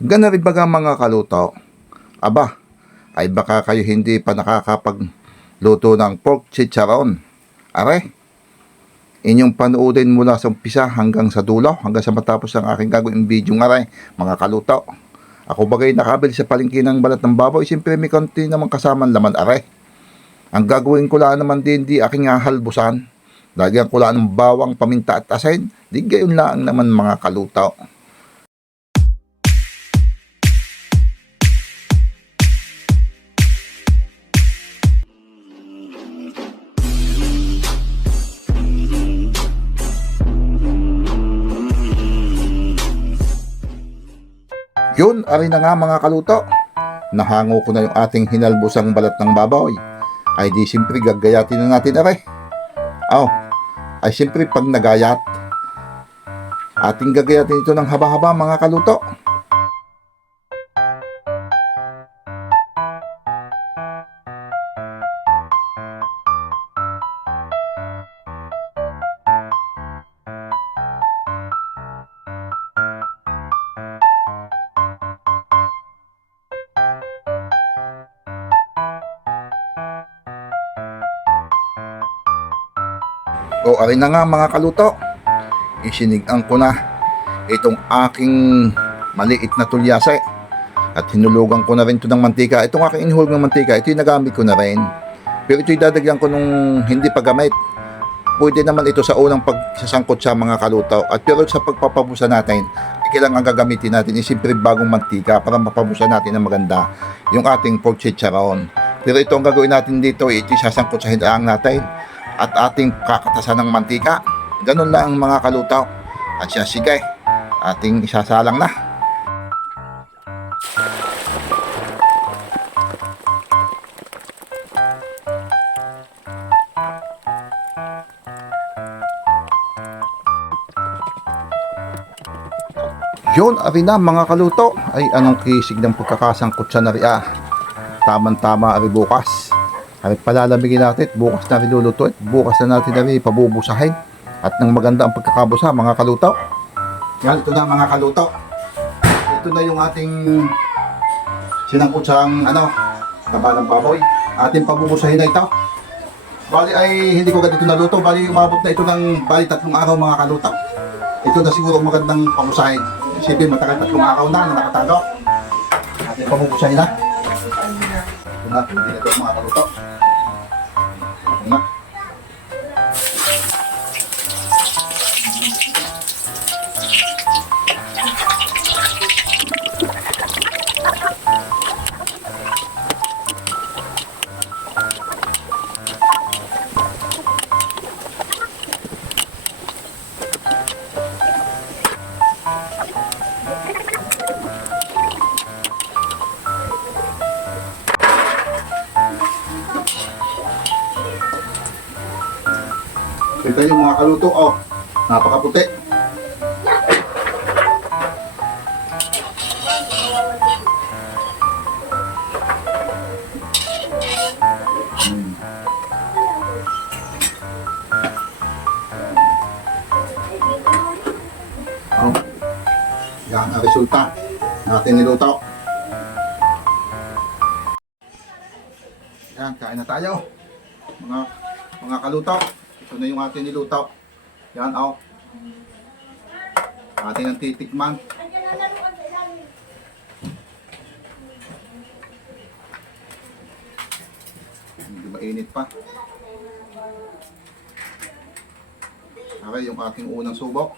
Gana rin baga mga kaluto? Aba, ay baka kayo hindi pa nakakapagluto ng pork chicharon. Are, inyong panoodin mula sa umpisa hanggang sa dulo, hanggang sa matapos ang aking gagawin video nga rin, mga kaluto. Ako bagay nakabili sa palengke ng balat ng baboy, siyempre may konti naman kasamang laman are. Ang gagawin ko lang naman din di aking halbusan. Lagyan ko lang ng bawang, paminta at asin. Di gayon lang naman mga kaluto. Yun, ari na nga mga kaluto. Nahango ko na yung ating hinalbusang balat ng baboy. Ay di siyempre gagayatin na natin are. Ay siyempre pag nagayat, ating gagayatin ito ng haba-haba mga kaluto. O ari na nga mga kaluto, isinigang ko na itong aking maliit na tulyase at hinulugan ko na rin ito ng mantika. Itong aking inihulog ng mantika, ito yung nagamit ko na rin, pero ito yung dadagyan ko nung hindi pa gamit. Pwede naman ito sa unang pagsasangkot sa mga kaluto, at pero sa pagpapabusa natin, kailangan gagamitin natin is siyempre bagong mantika para mapabusa natin ng maganda yung ating pork chicharon. Pero ito ang gagawin natin dito, ito isasangkot sa hilaang natin at ating kakatasan ng mantika. Ganun lang mga kalutaw. At siya sige, ating isasalang na. Yun, ari na mga kaluto. Ay anong kisig ng pagkakasangkot sa naria. Tamang-tama ari bukas. Ay palalamigin natin, bukas na rilulutuin, bukas na natin na pabubusahin. At nang maganda ang pagkakabusa mga kaluto. Yan, ito na mga kaluto. Ito na yung ating sinangkot sa taba ng baboy. Ating pabubusahin na ito. Bali ay hindi ko ganito naluto, bali umabot na ito ng 3 araw mga kaluto. Ito na siguro magandang pabusahin. Isipin matagal 3 araw na nakatago. Ating pabubusahin na. Ito na, hindi na ito mga kaluto. Ito na. Ito yung mga kaluto, napakaputi. Yan ang resulta ng ating niluto. Yan, kain na tayo mga kaluto. Ito na yung ating niluto. Yan, ating ang titikman. Hindi mainit pa. Okay, yung ating unang subok.